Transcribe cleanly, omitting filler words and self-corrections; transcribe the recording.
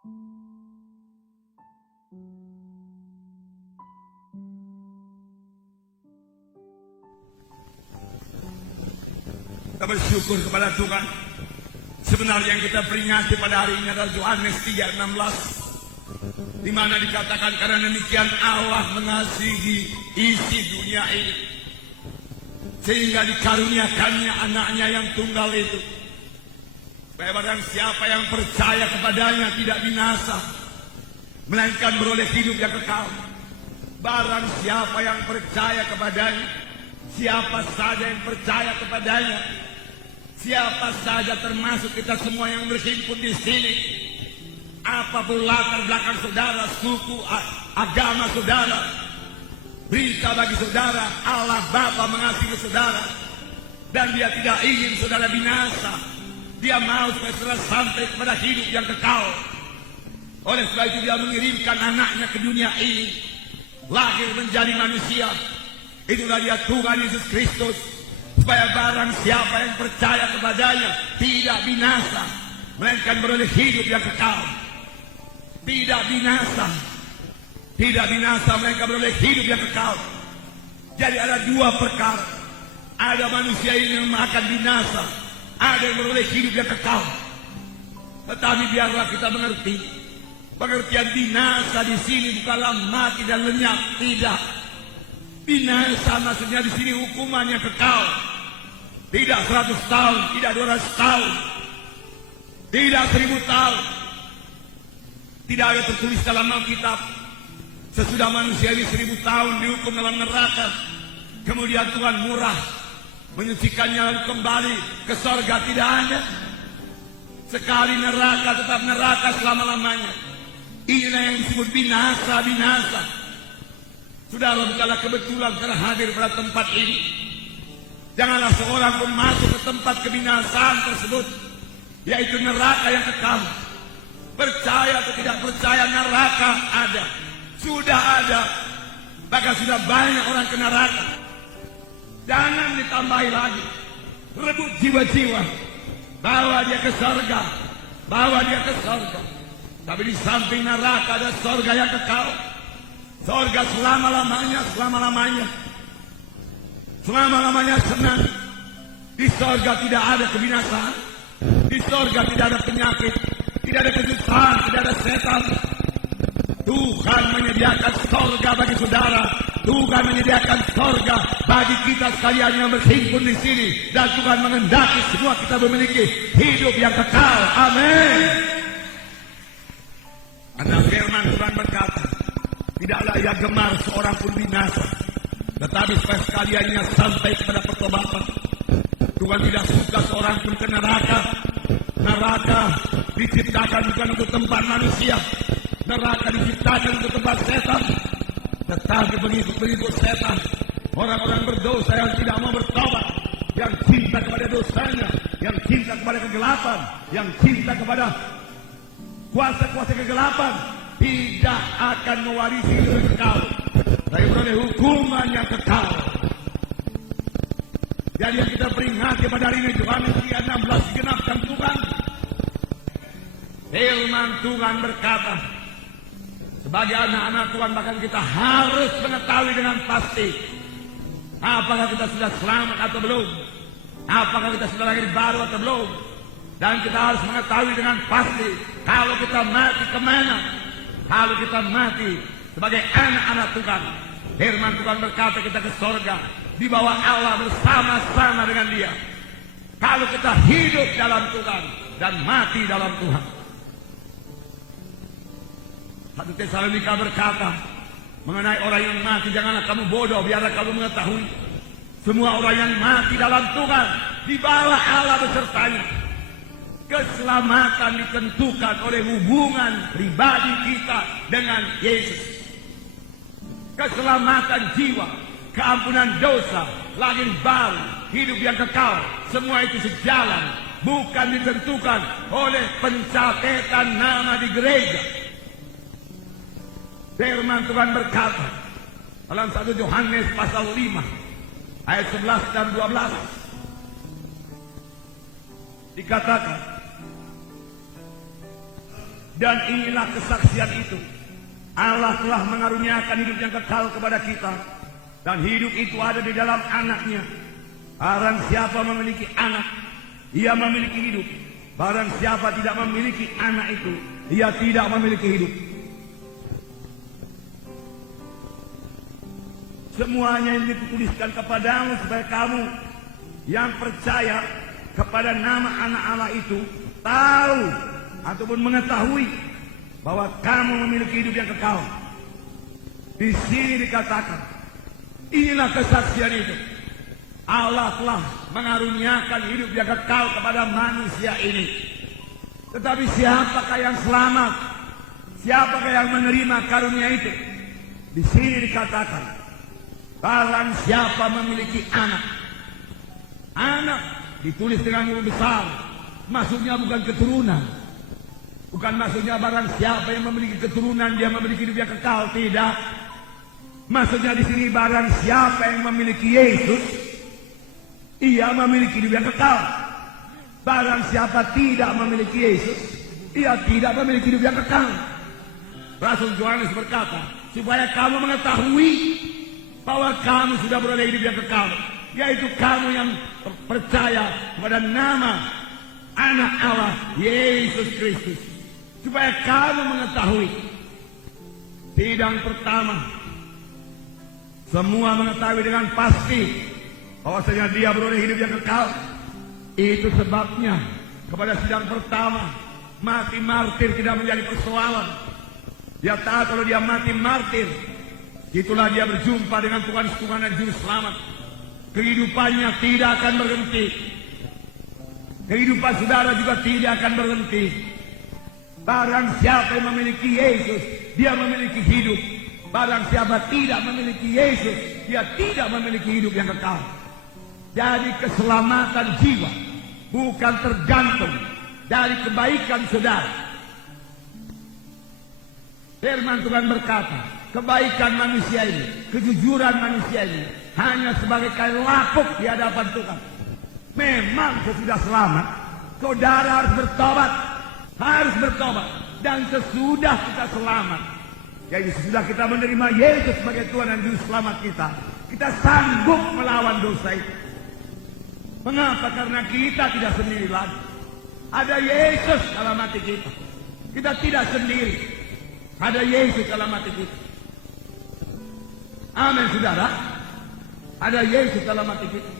Kita bersyukur kepada Tuhan. Sebenarnya yang kita peringati pada hari ini adalah Yohanes 3:16, di mana dikatakan karena demikian Allah mengasihi isi dunia ini sehingga dikaruniakannya anaknya yang tunggal itu, supaya barang siapa yang percaya kepadanya tidak binasa, melainkan beroleh hidup yang kekal. Barang siapa yang percaya kepadanya, siapa saja yang percaya kepadanya, siapa saja termasuk kita semua yang berhimpun di sini, apapun latar belakang saudara, suku, agama saudara, berita bagi saudara, Allah Bapa mengasihi saudara dan Dia tidak ingin saudara binasa. Dia mau supaya saudara sampai kepada hidup yang kekal. Oleh sebab itu Dia mengirimkan anaknya ke dunia ini, lahir menjadi manusia. Itulah Dia Tuhan Yesus Kristus, supaya barang siapa yang percaya kepadanya tidak binasa, melainkan beroleh hidup yang kekal. Tidak binasa, tidak binasa, melainkan beroleh hidup yang kekal. Jadi ada dua perkara. Ada manusia ini yang akan binasa, ada yang beroleh hidup yang kekal. Tetapi biarlah kita mengerti, pengertian binasa di sini bukanlah mati dan lenyap, tidak. Binasa maksudnya di sini hukumannya kekal. Tidak 100 tahun, tidak 200 tahun, tidak 1000 tahun. Tidak ada tertulis dalam Alkitab sesudah manusia ini 1000 tahun dihukum dalam neraka, kemudian Tuhan murah menyucikannya lalu kembali ke sorga. Tidak ada. Sekali neraka tetap neraka selama-lamanya. Inilah yang disebut binasa. Saudara, bukanlah kebetulan karena hadir pada tempat ini. Janganlah seorang pun masuk ke tempat kebinasaan tersebut, yaitu neraka yang kekal. Percaya atau tidak percaya, neraka ada. Sudah ada. Bahkan sudah banyak orang ke neraka. Jangan ditambahi lagi. Rebut jiwa-jiwa. Bawa dia ke surga. Bawa dia ke surga. Tapi di samping neraka ada surga yang kekal. Surga selama-lamanya, selama-lamanya. Selama-lamanya senang. Di surga tidak ada kebinasaan. Di surga tidak ada penyakit, tidak ada kesusahan, tidak ada setan. Tuhan menyediakan surga bagi saudara. Tuhan menyediakan surga bagi kita sekalian yang berhimpun di sini. Dan Tuhan mengendaki semua kita memiliki hidup yang kekal. Amin. Karena firman Tuhan berkata, tidaklah Ia gemar seorang pun binasa, tetapi supaya sekaliannya sampai kepada pertobatan. Tuhan tidak suka seorang pun ke neraka. Neraka diciptakan bukan untuk tempat manusia. Neraka diciptakan untuk tempat setan. Tetapi pengikut-pengikut setan, orang-orang berdosa yang tidak mau bertobat, yang cinta kepada dosanya, yang cinta kepada kegelapan, yang cinta kepada kuasa-kuasa kegelapan, tidak akan mewarisi hidup yang kekal, tapi beroleh hukuman yang kekal. Jadi yang kita peringati pada hari ini, Yohanes 3:16 digenapkan Tuhan. Firman Tuhan berkata, sebagai anak-anak Tuhan bahkan kita harus mengetahui dengan pasti apakah kita sudah selamat atau belum, apakah kita sudah lahir baru atau belum. Dan kita harus mengetahui dengan pasti kalau kita mati kemana. Kalau kita mati sebagai anak-anak Tuhan, firman Tuhan berkata kita ke surga, di bawah Allah bersama-sama dengan Dia. Kalau kita hidup dalam Tuhan dan mati dalam Tuhan. 1 Tesalonika berkata mengenai orang yang mati, janganlah kamu bodoh, biarlah kamu mengetahui semua orang yang mati dalam Tuhan di bawah Allah besertanya. Keselamatan ditentukan oleh hubungan pribadi kita dengan Yesus. Keselamatan jiwa, keampunan dosa, lahir baru, hidup yang kekal, semua itu sejalan, bukan ditentukan oleh pencatatan nama di gereja. Firman Tuhan berkata dalam 1 Yohanes pasal 5 ayat 11 dan 12 dikatakan, Dan inilah kesaksian itu. Allah telah mengaruniakan hidup yang kekal kepada kita. Dan hidup itu ada di dalam Anak-Nya. Barang siapa memiliki anak, ia memiliki hidup. Barang siapa tidak memiliki anak itu, ia tidak memiliki hidup. Semuanya ini dituliskan kepadamu supaya kamu yang percaya kepada nama anak Allah itu tahu ataupun mengetahui bahwa kamu memiliki hidup yang kekal. Di sini dikatakan, inilah kesaksian itu. Allah telah mengaruniakan hidup yang kekal kepada manusia ini. Tetapi siapakah yang selamat? Siapakah yang menerima karunia itu? Di sini dikatakan, barang siapa memiliki anak. Anak ditulis dengan huruf besar. Maksudnya bukan keturunan. Bukan maksudnya barang siapa yang memiliki keturunan dia memiliki hidup yang kekal. Tidak. Maksudnya di sini barang siapa yang memiliki Yesus, ia memiliki hidup yang kekal. Barang siapa tidak memiliki Yesus, ia tidak memiliki hidup yang kekal. Rasul Yohanes berkata, supaya kamu mengetahui bahwa kamu sudah berada hidup yang kekal, yaitu kamu yang percaya kepada nama Anak Allah Yesus Kristus. Supaya kamu mengetahui. Sidang pertama, semua mengetahui dengan pasti bahwasanya dia beroleh hidup yang kekal. Itu sebabnya kepada sidang pertama, mati martir tidak menjadi persoalan. Dia tahu kalau dia mati martir, itulah dia berjumpa dengan Tuhan dan Juru Selamat. Kehidupannya tidak akan berhenti. Kehidupan saudara juga tidak akan berhenti. Barang siapa yang memiliki Yesus, dia memiliki hidup. Barang siapa tidak memiliki Yesus, dia tidak memiliki hidup yang kekal. Jadi keselamatan jiwa bukan tergantung dari kebaikan saudara. Firman Tuhan berkata, kebaikan manusia ini, kejujuran manusia ini hanya sebagai kain lapuk di hadapan Tuhan. Memang sesudah selamat, saudara harus bertobat. Harus bertobat. Dan sesudah kita selamat, yaitu sesudah kita menerima Yesus sebagai Tuhan dan Juru Selamat kita sanggup melawan dosa itu. Mengapa? Karena kita tidak sendiri lagi. Ada Yesus dalam hati kita. Kita tidak sendiri. Ada Yesus dalam hati kita. Amin, saudara. Ada Yesus dalam hati kita.